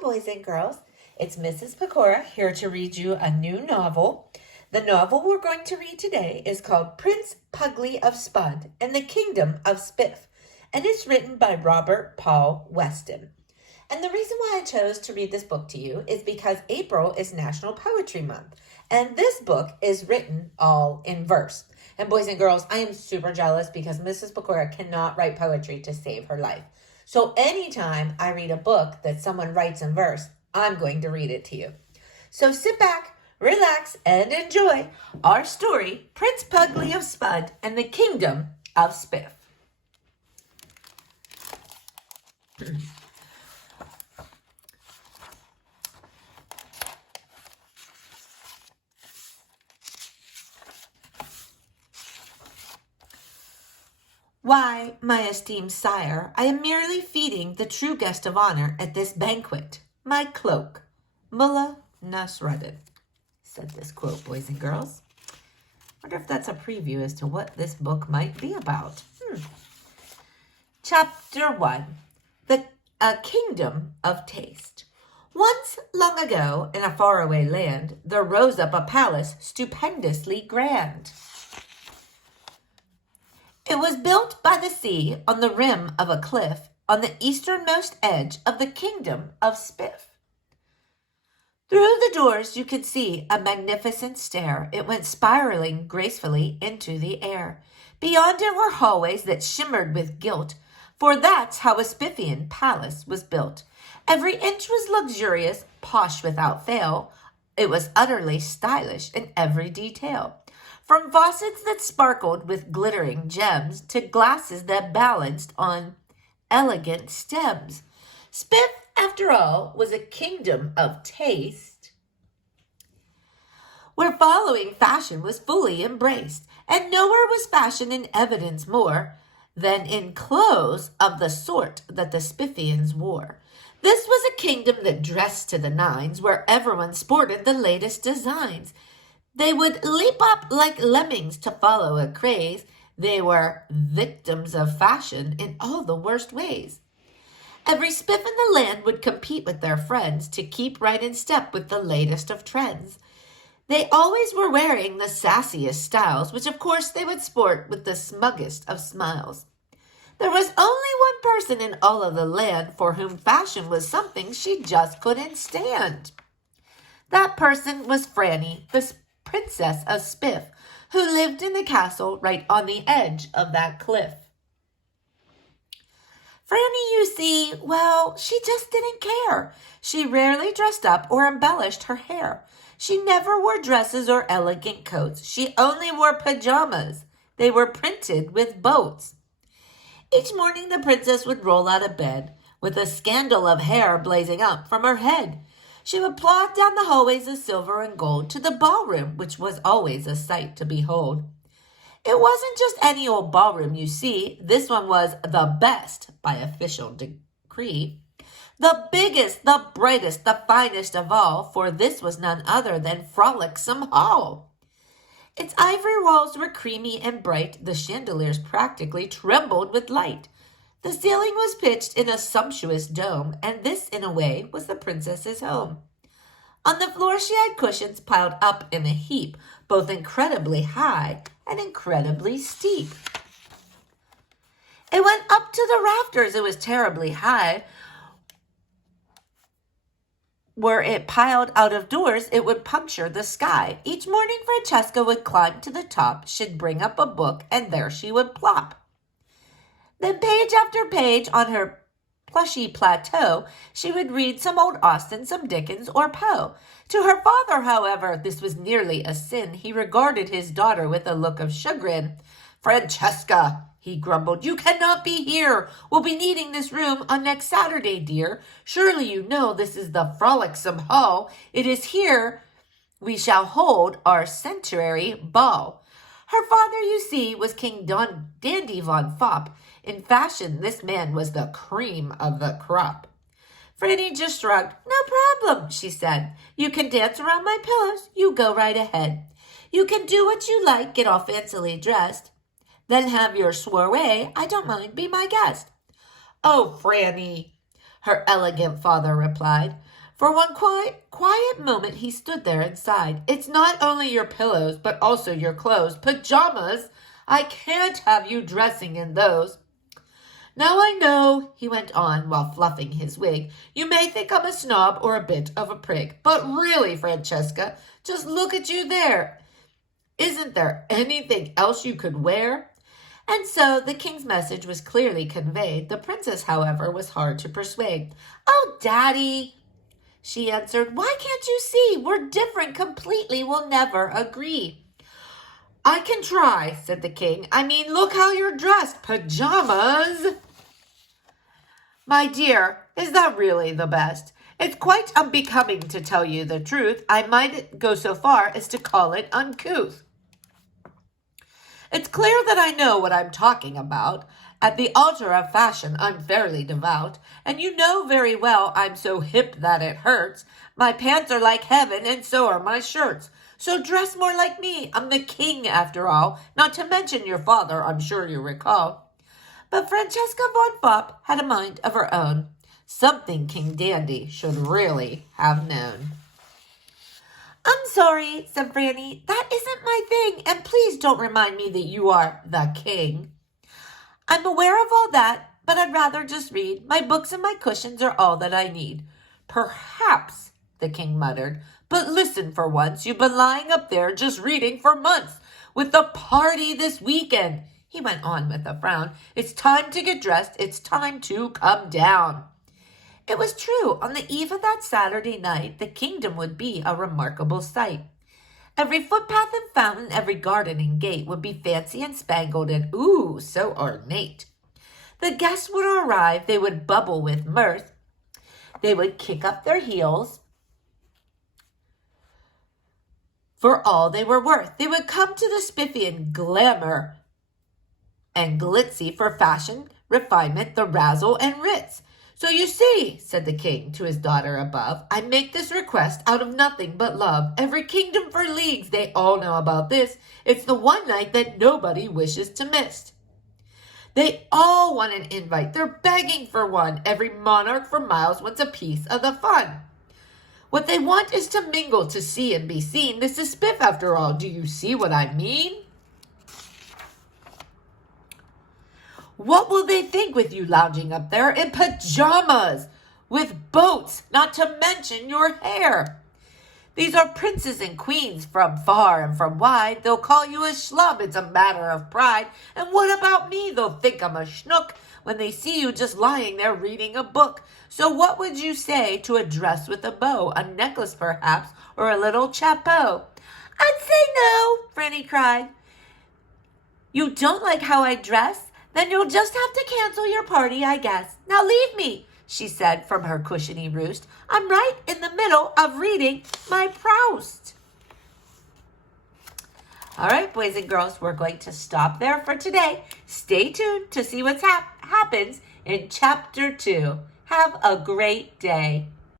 boys and girls. It's Mrs. Pecora here to read you a new novel. The novel we're going to read today is called Prince Puggly of Spud and the Kingdom of Spiff, and it's written by Robert Paul Weston. And the reason why I chose to read this book to you is because April is National Poetry Month, and this book is written all in verse. And boys and girls, I am super jealous because Mrs. Pecora cannot write poetry to save her life. So anytime I read a book that someone writes in verse, I'm going to read it to you. So sit back, relax, and enjoy our story, Prince Puggly of Spud and the Kingdom of Spiff. Why, my esteemed sire, I am merely feeding the true guest of honor at this banquet, my cloak, Mullah Nasruddin, said this quote, boys and girls. Wonder if that's a preview as to what this book might be about. Chapter 1, A Kingdom of Taste. Once, long ago, in a faraway land, there rose up a palace stupendously grand. It was built by the sea on the rim of a cliff on the easternmost edge of the Kingdom of Spiff. Through the doors you could see a magnificent stair. It went spiraling gracefully into the air. Beyond it were hallways that shimmered with gilt, for that's how a Spiffian palace was built. Every inch was luxurious, posh without fail. It was utterly stylish in every detail. From faucets that sparkled with glittering gems to glasses that balanced on elegant stems. Spiff, after all, was a kingdom of taste, where following fashion was fully embraced, and nowhere was fashion in evidence more than in clothes of the sort that the Spiffians wore. This was a kingdom that dressed to the nines, where everyone sported the latest designs. They would leap up like lemmings to follow a craze. They were victims of fashion in all the worst ways. Every spiff in the land would compete with their friends to keep right in step with the latest of trends. They always were wearing the sassiest styles, which of course they would sport with the smuggest of smiles. There was only one person in all of the land for whom fashion was something she just couldn't stand. That person was Franny, the Princess of Spiff, who lived in the castle right on the edge of that cliff. Franny, you see, well, she just didn't care. She rarely dressed up or embellished her hair. She never wore dresses or elegant coats. She only wore pajamas. They were printed with boats. Each morning the princess would roll out of bed with a scandal of hair blazing up from her head. She would plod down the hallways of silver and gold to the ballroom, which was always a sight to behold. It wasn't just any old ballroom, you see. This one was the best by official decree. The biggest, the brightest, the finest of all, for this was none other than Frolicsome Hall. Its ivory walls were creamy and bright. The chandeliers practically trembled with light. The ceiling was pitched in a sumptuous dome, and this, in a way, was the princess's home. On the floor she had cushions piled up in a heap, both incredibly high and incredibly steep. It went up to the rafters. It was terribly high. Were it piled out of doors, it would puncture the sky. Each morning Francesca would climb to the top. She'd bring up a book, and there she would plop. Then page after page on her plushy plateau, she would read some old Austen, some Dickens, or Poe. To her father, however, this was nearly a sin. He regarded his daughter with a look of chagrin. "Francesca," he grumbled, "you cannot be here. We'll be needing this room on next Saturday, dear. Surely you know this is the Frolicsome Hall. It is here we shall hold our centenary ball." Her father, you see, was King Dandy von Fop. In fashion, this man was the cream of the crop. Franny just shrugged. "No problem," she said. "You can dance around my pillows. You go right ahead. You can do what you like, get all fancily dressed. Then have your soiree. I don't mind. Be my guest." "Oh, Franny." her elegant father replied. For one quiet moment he stood there and sighed. It's not only your pillows, but also your clothes. Pajamas! I can't have you dressing in those. Now I know, he went on while fluffing his wig, you may think I'm a snob or a bit of a prig. But really, Francesca, just look at you there. Isn't there anything else you could wear? And so the king's message was clearly conveyed. The princess, however, was hard to persuade. Oh, Daddy, she answered, why can't you see? We're different completely. We'll never agree. I can try, said the king. I mean, look how you're dressed. Pajamas. My dear, is that really the best? It's quite unbecoming, to tell you the truth. I might go so far as to call it uncouth. It's clear that I know what I'm talking about. At the altar of fashion, I'm fairly devout, and you know very well I'm so hip that it hurts. My pants are like heaven, and so are my shirts. So dress more like me. I'm the king, after all, not to mention your father, I'm sure you recall. But Francesca von Fopp had a mind of her own, something King Dandy should really have known. I'm sorry, said Franny. That isn't my thing, and please don't remind me that you are the king. I'm aware of all that, but I'd rather just read. My books and my cushions are all that I need. Perhaps, the king muttered, but listen for once. You've been lying up there just reading for months. With the party this weekend, he went on with a frown. It's time to get dressed. It's time to come down. It was true. On the eve of that Saturday night, the kingdom would be a remarkable sight. Every footpath and fountain, every garden and gate would be fancy and spangled and, ooh, so ornate. The guests would arrive. They would bubble with mirth. They would kick up their heels for all they were worth. They would come to the spiffy and glamour and glitzy for fashion, refinement, the razzle and ritz. So you see, said the king to his daughter above, I make this request out of nothing but love. Every kingdom for leagues, they all know about this. It's the one night that nobody wishes to miss. They all want an invite. They're begging for one. Every monarch for miles wants a piece of the fun. What they want is to mingle, to see and be seen. This is Spiff, after all. Do you see what I mean? What will they think with you lounging up there in pajamas, with boats, not to mention your hair? These are princes and queens from far and from wide. They'll call you a schlub. It's a matter of pride. And what about me? They'll think I'm a schnook when they see you just lying there reading a book. So what would you say to a dress with a bow, a necklace perhaps, or a little chapeau? I'd say no, Franny cried. You don't like how I dress? Then you'll just have to cancel your party, I guess. Now leave me, she said from her cushiony roost. I'm right in the middle of reading my Proust. All right, boys and girls, we're going to stop there for today. Stay tuned to see what happens in Chapter 2. Have a great day.